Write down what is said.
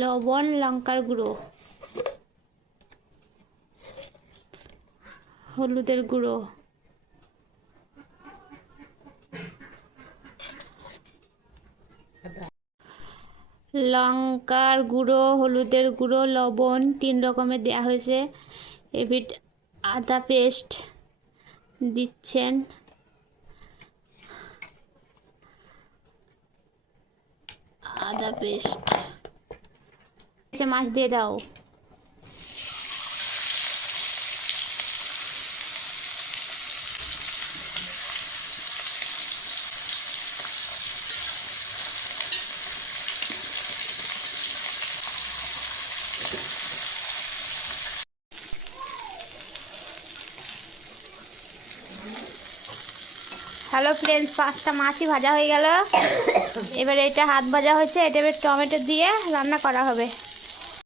লবণ, লঙ্কার গুঁড়ো, হলুদের গুঁড়ো, লঙ্কার গুঁড়ো, হলুদের গুঁড়ো, লবণ 3 রকমের দেওয়া হয়েছে। এবিট আদা পেস্ট দিচ্ছেন, আদা পেস্ট মাছ দিয়ে দাও। হ্যালো ফ্রেন্ডস, 5টা মাছই ভাজা হয়ে গেল। এবার এটা হাত ভাজা হচ্ছে, এটা এবার টমেটো দিয়ে রান্না করা হবে।